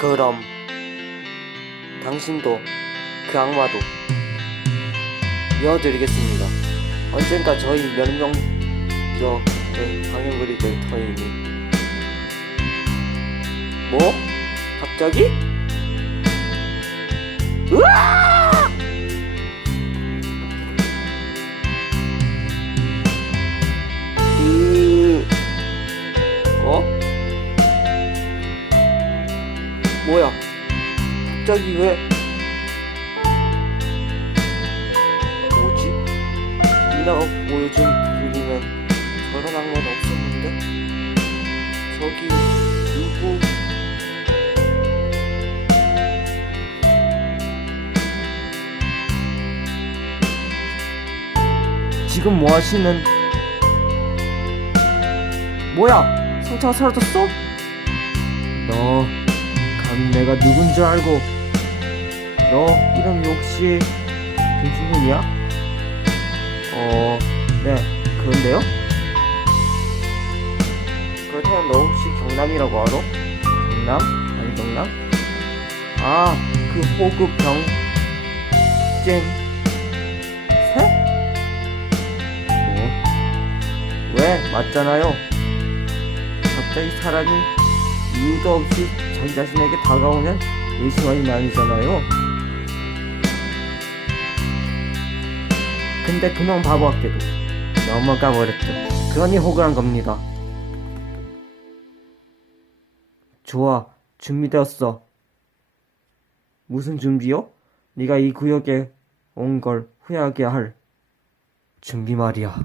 그럼 당신도 그 악마도 이어드리겠습니다. 언젠가 저희 면명저 방영그리들 터이니 뭐? 갑자기? 뭐야? 갑자기 왜? 뭐지? 누나가 보여준 그림엔 저런 악마는 없었는데? 저기 누구? 지금 뭐 하시는? 뭐야? 상처가 사라졌어? 너 내가 누군 줄 알고 너 이름이 혹시 김준훈이야? 어, 네, 그런데요? 그렇다면 너 혹시 경남이라고 알아? 경남? 아니 경남? 아, 그 호급 경쟁 새? 뭐? 왜? 맞잖아요. 갑자기 사람이 이유도 없이 자기 자신에게 다가오면 의심하기 나뉘잖아요. 근데 그놈 바보 같게도 넘어가 버렸죠. 그러니 호구란 겁니다. 좋아, 준비되었어. 무슨 준비요? 네가 이 구역에 온 걸 후회하게 할 준비 말이야.